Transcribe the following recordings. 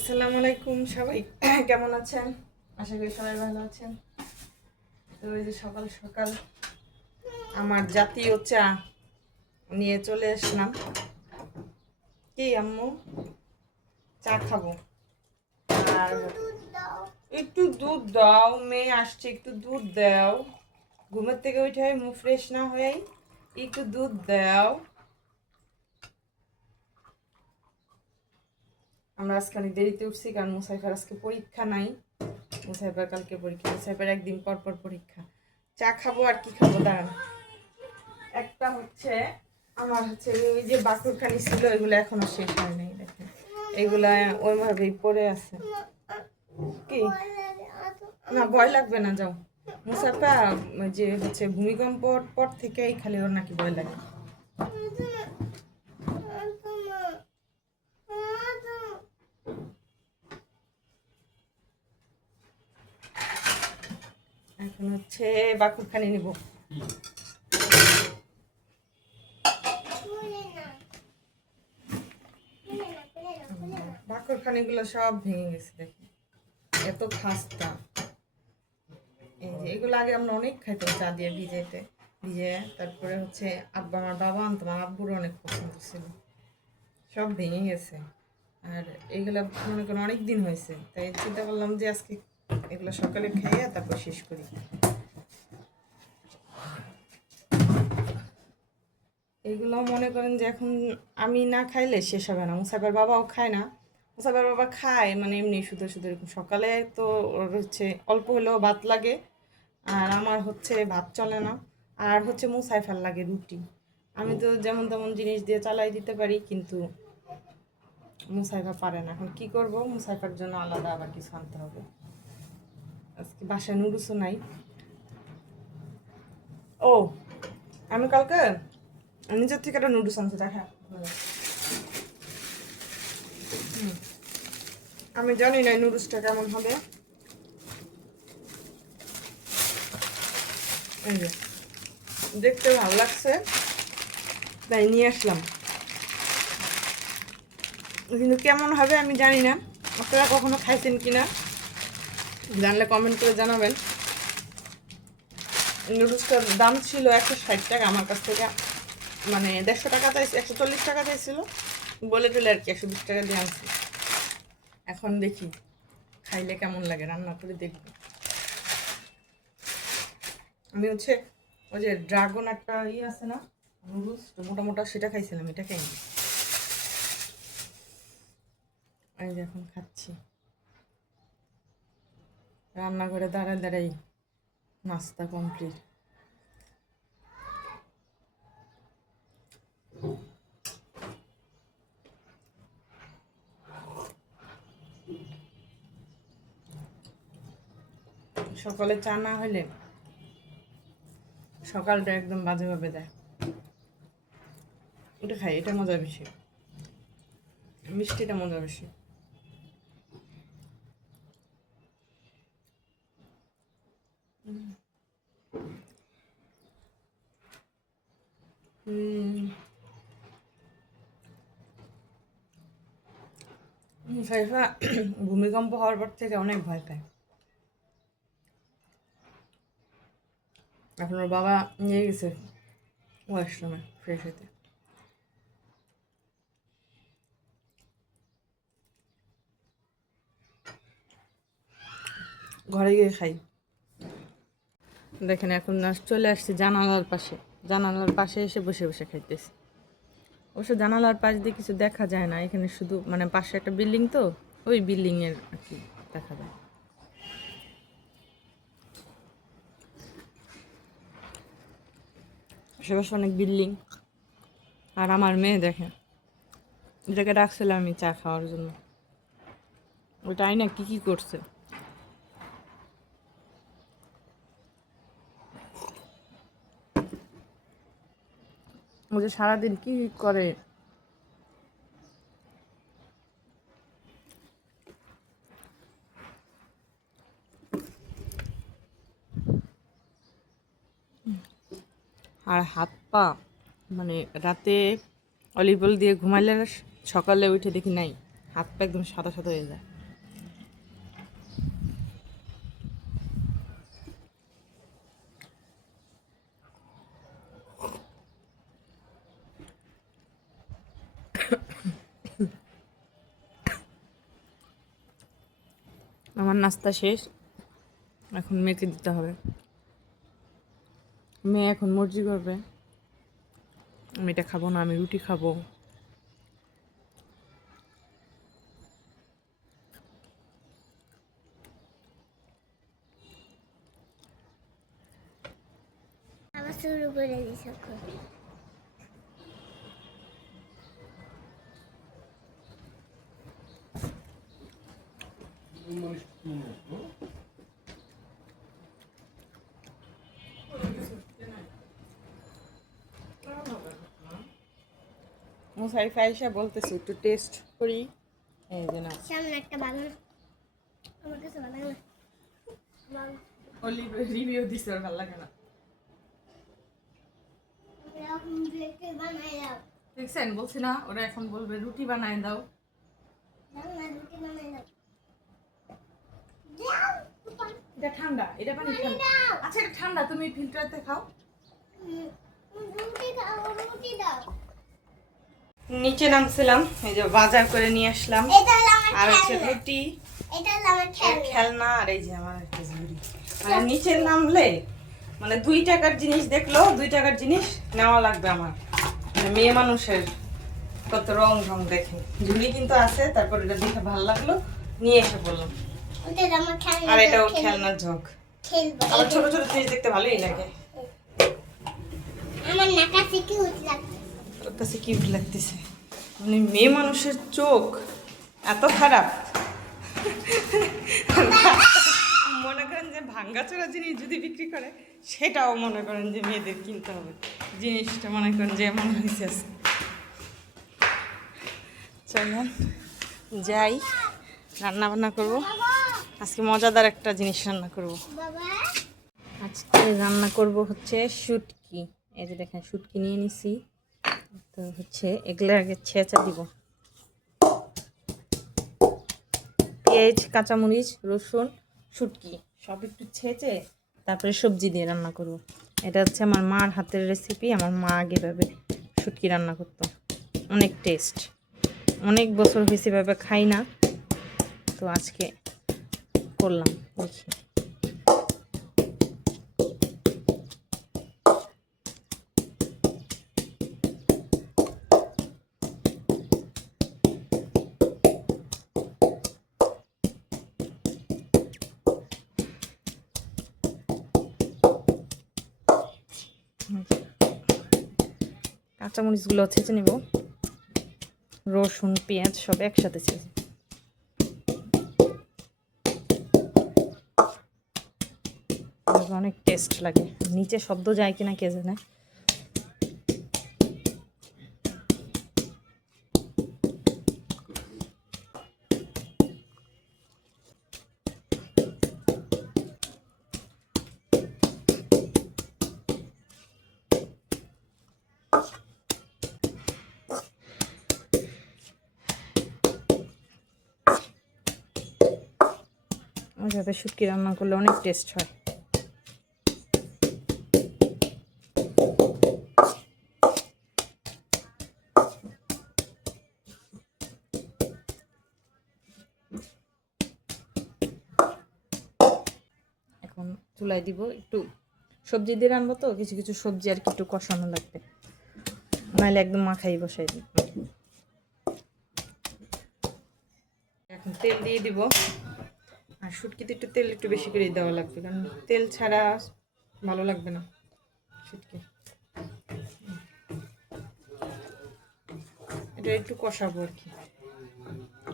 আসসালামু আলাইকুম সবাই। কেমন আছেন? আশা করি সবাই ভালো আছেন। তো ওই যে সকাল সকাল আমার জাতীয় চা নিয়ে চলে আসলাম। কি আম্মু? চা খাব। আর একটু দুধ দাও, মেয়ে আসছে, একটু দুধ দাও। ঘুমের থেকে উঠে মুখ ফ্রেশ না হয়েই একটু দুধ দাও। আমরা আজকে অনেক দেরিতে উঠছি কারণ মুসাইফার আজকে পরীক্ষা নাই। মুসাইফার কালকে পরীক্ষা, মুসাইফার একদিন পর পর পরীক্ষা। চা খাব আর কি খাব, দাঁড়ান। একটা হচ্ছে আমার হচ্ছে ওই যে বাকুরখানি ছিল, এগুলো এখনও শেষ হয় নাই, দেখেন। এগুলা ওইভাবেই পড়ে আছে। কি? না, ভয় লাগবে না, যাও। মুসাফা যে হচ্ছে ভূমিকম্পর পর থেকেই খালি ওর নাকি ভয় লাগে। এখন হচ্ছে বাকুরখানি নিব। বাকুরখানি গুলো সব ভেঙে গেছে দেখি। এত খাস্তা। এগুলো আগে আমরা অনেক খাইতাম চা দিয়ে ভিজেতে ভিজে তারপরে হচ্ছে আব্বা, আমার বাবা আনতাম আমার আব্বুর অনেক পছন্দ ছিল। সব ভেঙে গেছে। আর এগুলো মনে করেন অনেক দিন হয়েছে। তাই চিন্তা করলাম যে আজকে এগুলো সকালে খাইয়া তারপর শেষ করি। এগুলো মনে করেন যে এখন আমি না খাইলে শেষ হবে না। মুসাফের বাবাও খায় না। মুসাফের বাবা খায় মানে এমনি শুধু শুধু এরকম সকালে তো ওর হচ্ছে অল্প হলেও ভাত লাগে, আর আমার হচ্ছে ভাত চলে না, আর হচ্ছে মুসাইফার লাগে রুটি। আমি তো যেমন তেমন জিনিস দিয়ে চালাই দিতে পারি, কিন্তু মুসাইফা পারে না। এখন কি করব? মুসাইফার জন্য আলাদা আবার কিছু আনতে হবে। আজকে বাসায় নুডলসও নাই। ও, আমি কালকে নিজের থেকে একটা নুডলস আনছি, দেখা। আমি জানি না নুডলসটা কেমন হবে। দেখতে ভালো লাগছে, তাই নিয়ে আসলাম। কিন্তু কেমন হবে আমি জানি না, আপনারা কখনো খাইছেন কিনা? জানলে কমেন্ট করে জানাবেন। নুডলসটার দাম ছিল একশো ষাট টাকা, আমার কাছ থেকে মানে দেড়শো টাকা চাইছে একশো চল্লিশ টাকা চাইছিল। বলে টলে আর কি, একশো বিশ টাকা দিয়ে আনছি। এখন দেখি, খাইলে কেমন লাগে, রান্না করে দেখব। আমি হচ্ছে, ওই যে ড্রাগন একটা ইয়ে আছে না নুডলস মোটা মোটা সেটা খাইছিলাম, এটা খাইনি। যে এখন খাচ্ছি। রান্নাঘরে দাঁড়ায় দাঁড়াই নাস্তা কমপ্লিট। সকালে চা না হলে সকালটা একদম বাজেভাবে দেয়। ওটা খাই, এটা মজা বেশি। মিষ্টিটা মজা বেশি। ফাইফা ভূমিকম্প হওয়ার পর থেকে অনেক ভয় পায়। ওর বাবা নিয়ে গেছে ওয়াশরুমে ফ্রেশ হতে। ঘরে গিয়ে খাই। দেখেন, এখন চলে আসছে জানালার পাশে। জানালার পাশে এসে বসে বসে খাইতেছি। অবশ্য জানালার পাশ দিয়ে কিছু দেখা যায় না। এখানে শুধু মানে পাশে একটা বিল্ডিং তো, ওই বিল্ডিংয়ের আর কি দেখা যায়। আশেপাশে অনেক বিল্ডিং। আর আমার মেয়ে দেখে এটাকে রাখছিলাম আমি চা খাওয়ার জন্য। ওইটাই না কি কি করছে? ও যে সারাদিন কি করে? আর হাত পা মানে রাতে অলিভ দিয়ে ঘুমাইলে সকালে উঠে দেখি নাই, হাত পা একদম সাদা সাদা হয়ে যায়। আমার নাস্তা শেষ। এখন মেয়েকে দিতে হবে। মেয়ে এখন মর্জি করবে। আমি এটা খাব না, আমি রুটি খাব। শুরু করে দিস এখন মুসাইফ আইসা বলতেছি একটু টেস্ট করি। এই যে না। সামনে একটা বাগান আমার কাছে বাগান না বাগান। রিভিউ দিছে ওর ভালো লাগে না। এরকম দেখে বানাই দাও। দেখছেন? বলছি না ওরা এখন বলবে রুটি বানায় দাও। এটা ঠান্ডা এটা পানি ঠান্ডা। আচ্ছা এটা ঠান্ডা তুমি ফিল্টারতে খাও। রুটি দাও রুটি দাও। নিচে নামছিলাম এই যে বাজার করে নিয়ে আসলাম। আর হচ্ছে রুটি। খেলনা। আর এই যে আমার একটা ঝুড়ি। মানে নিচে নামলে মানে দুই টাকার জিনিস দেখল দুই টাকার জিনিস নেওয়া লাগবে আমার। মানে মেয়ে মানুষের কত রং ঢং দেখে। ঝুড়ি কিন্তু আছে তারপর এটা দেখে ভালো লাগল নিয়ে এসে বললাম আর এটা ওর খেলনার ঝোঁক। আমার ছোট ছোট জিনিস দেখতে ভালোই লাগে। আমার নাকাশি কি উঠে ওর কাছে লাগতেছে। মানে মেয়ে মানুষের চোখ এত খারাপ। মনে করেন যে ভাঙ্গাচোরা জিনিস যদি বিক্রি করে, সেটাও মনে করেন যে মেয়েদের কিনতে হবে। জিনিসটা মনে করেন যে এমন হয়েছে। চলেন, যাই রান্না বান্না করব। আজকে মজাদার একটা জিনিস রান্না করব। আজকে রান্না করব হচ্ছে শুটকি। এই যে দেখেন, শুটকি নিয়ে নিছি। হচ্ছে এগুলো আগে ছেঁচা দিব। পেঁয়াজ, কাঁচামরিচ, রসুন, শুটকি, সব একটু ছেঁচে তারপরে সবজি দিয়ে রান্না করব। এটা হচ্ছে আমার মার হাতের রেসিপি আমার মা আগে ভাবে শুটকি রান্না করতো। অনেক টেস্ট অনেক বছর হয়েছে ভাবে খাই না। তো আজকে করলাম, দেখি। কাঁচামরিচগুলো ছেঁচে নেব। রসুন, পেঁয়াজ সব একসাথে ছেঁচে অনেক টেস্ট লাগে। নিচে শব্দ যায় কিনা কে জানে। ওইভাবে শুটকি রান্না করলে অনেক টেস্ট হয়। এখন চুলাই দিব একটু সবজি দিয়ে রান্নবো তো, কিছু কিছু সবজি আর কি একটু কষানো লাগবে। নাহলে একদম মাখাই বসাই দিব। এখন তেল দিয়ে দিব। আর শুটকিতে একটু তেল একটু বেশি করে দেওয়া লাগবে, কারণ তেল ছাড়া ভালো লাগবে না শুটকি। এটা একটু কষাবো আর কি।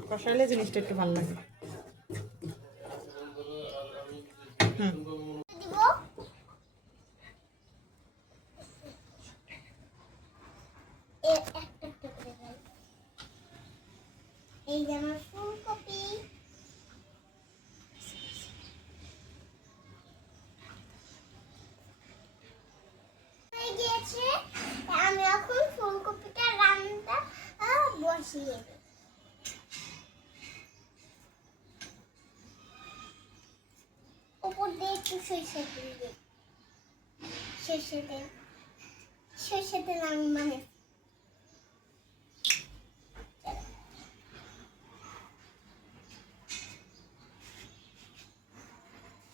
কষালে জিনিসটা একটু ভালো লাগে। হুম। এই যে আমার ফুলকপি হয়ে গিয়েছে আমি এখন ফুলকপিটা রান্নাটা আহ, বসিয়ে দিই একটু সরষে সরষে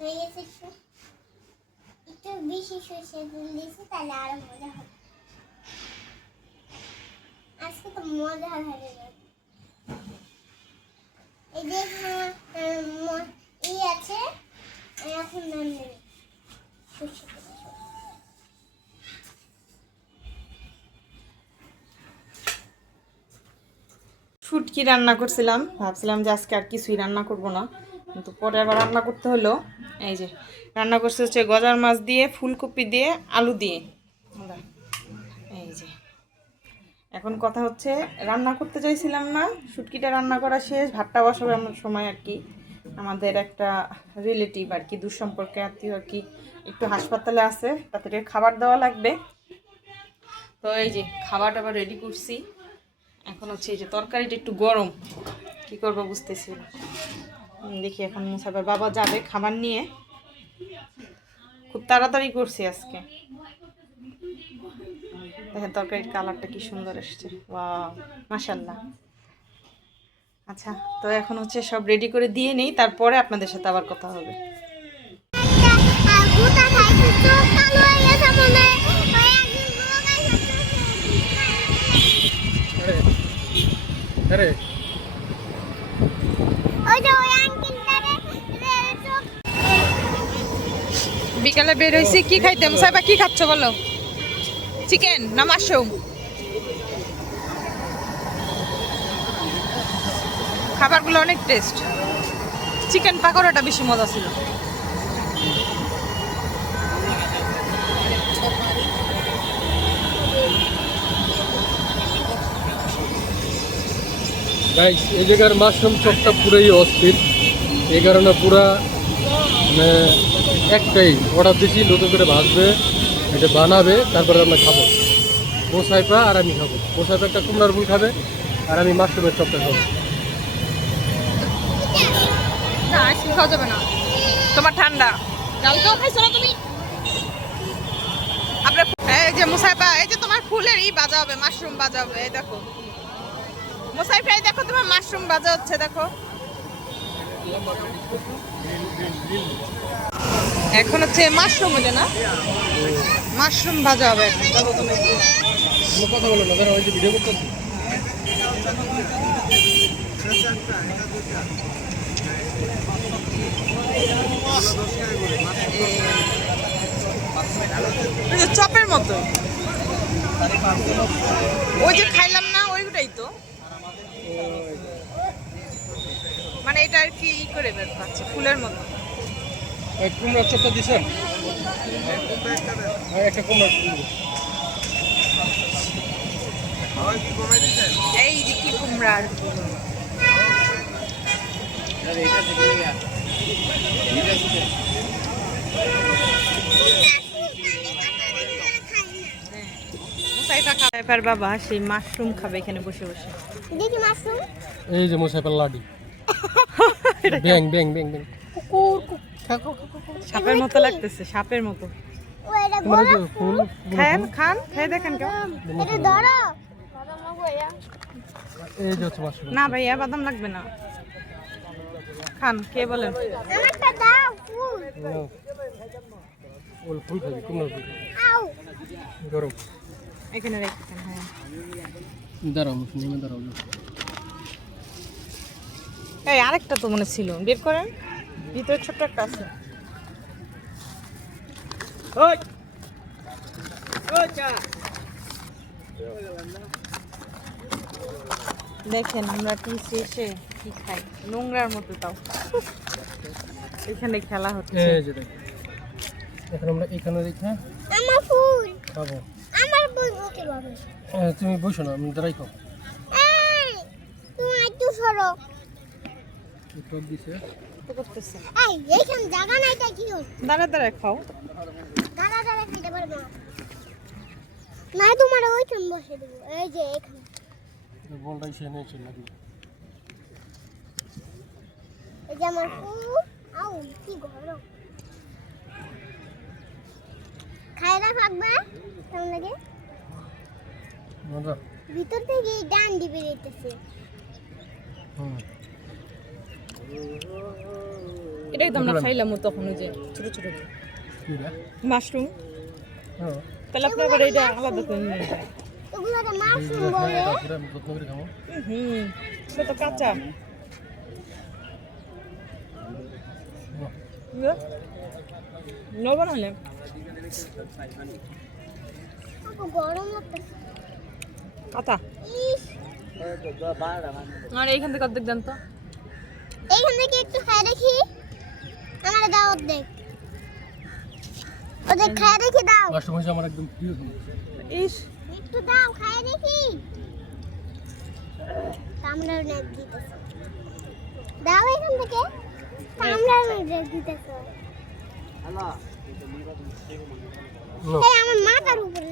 হয়ে একটু বেশি সরষে তেল দিয়েছি তাহলে আরও মজা হবে আজকে তো মজা হবে এই যে এখানে, ম- ই আছে। শুটকি রান্না করছিলাম। ভাবছিলাম যে আজকে আর কিছুই রান্না করব না। কিন্তু পরে আবার রান্না করতে হলো। এই যে, রান্না করছে হচ্ছে গজার মাছ দিয়ে, ফুলকপি দিয়ে, আলু দিয়ে। এই যে, এখন কথা হচ্ছে, রান্না করতে চাইছিলাম না। শুটকিটা রান্না করা শেষ, ভাতটা বসাবে আমার সময় আর কি। আমাদের একটা রিলেটিভ আর কি, দুঃসম্পর্কে আত্মীয় আর কি একটু হাসপাতালে আছে তাদের খাবার দেওয়া লাগবে। তো এই যে খাবারটা আবার রেডি করছি। এখন হচ্ছে এই যে তরকারিটা একটু গরম। কি করব বুঝতেছি দেখি এখন মুসাফের বাবা যাবে খাবার নিয়ে। খুব তাড়াতাড়ি করছি আজকে। দেখেন তরকারির কালারটা কি সুন্দর এসছে। ওয়াও মাশাল্লাহ আচ্ছা তো এখন হচ্ছে সব রেডি করে দিয়ে নেই তারপরে আপনাদের সাথে আবার কথা হবে। বিকালে বের হয়েছি কি খাইতে? মুসাইবা কি খাচ্ছ বলো? চিকেন না মাশরুম? খাবারগুলো অনেক টেস্ট চিকেন পাকোড়াটা বেশি মজা ছিল। এই জায়গার মাশরুম চপটা পুরোই অস্থির। এই কারণে পুরা মানে একটাই, অর্ডার দিছি, নতুন করে ভাজবে, এটা বানাবে, তারপরে আমরা খাব। মোসাইপা আর আমি খাব। মোসাইপা একটা কুমড়ার ফুল খাবে, আর আমি মাশরুমের চপটা খাব। খাওয়া যাবে না। তোমার ঠান্ডা। কালকেও খাইছো না তুমি? আপনার এই যে মুসাইফা এই যে তোমার ফুলের ই বাজা হবে মাশরুম বাজা হবে এই দেখো। মুসাইফা এই দেখো তোমার মাশরুম বাজা হচ্ছে দেখো। এখন হচ্ছে মাশরুম হলে না? মাশরুম ভাজা হবে। কথা বলো না ওই যে ভিডিও করতেছি ওই যে চপের মতো। ওই যে খাইলাম না ওইটাই তো। মানে এটা আর কি ই করে বের পাচ্ছে ফুলের মতো। কুমড়ার চপটা দিছেন? একটা কুমড়ার দিন। এই যে কি কুমড়া আর কি মুসাইফা খাবে মুসাইফার বাবা সেই মাশরুম খাবে এখানে বসে বসে। দেখি মাশরুম। এই যে মোসাইপার লাডি ব্যাং ব্যাং ব্যাং ব্যাং। কুকুর কুকুর সাপের মতো লাগতেছে সাপের মতো। খান খান খেয়ে দেখেন না ভাইয়া বাদাম লাগবে না। খান কে বলেন? আমারটা দাও ফুল। নাও। ওল ফুল খাবি কুমড়ার ফুল গরম। এখানে রেখেছেন হ্যাঁ। দাঁড়াও নেমে দাঁড়াও এই আরেকটা তো মনে ছিল। বের করেন। ভিতরে ছোট্ট একটা আছে। দেখেন আমরা কি শেষে কি খাই? নোংরার মতো তাও। এখানে খেলা হচ্ছে। এই যে দেখ। এখন আমরা এখানে রেখে আমার ফুল। খাব। আমার বলব কীভাবে হ্যাঁ, তুমি বসো না আমি দাঁড়াই খাও তুমি একটু সরো। একটু দিছে? তো করতেছে? এই এইখানে জায়গা নাই তাই কি হল? দাঁড়া দাঁড়া খাও। দাঁড়া দাঁড়া খেতে পারব না। তোমার ওইখানে বসে দেবো। এই যে এখানে। বলটা এসে নিয়েছে নাকি? এই যে আমার ফুল আউ কি গরম খায়রা থাকবে কেমন লাগে মজা ভিতর থেকে ডান্ডি বেরিয়েছে হুম এটাই তো আমরা খাইলাম তখন ওই যে ছোট ছোট মাশরুম হ্যাঁ তাহলে আপনি আবার এটা আলাদা করে নিয়ে। এগুলো মাশরুম বলে হুম কাঁচা কাঁচা। ইস। আর এইখান থেকে অর্ধেক দেন তো। এইখান থেকে একটু খাই দেখি। আমার দাও অর্ধেক। ওদের খাই দেখি দাও। হচ্ছে আমার একদম প্রিয় ইস। একটু দাও খাই দেখি। কামড়ার নেট দিতেছে। দাও এখান থেকে। আমার মাথার উপরে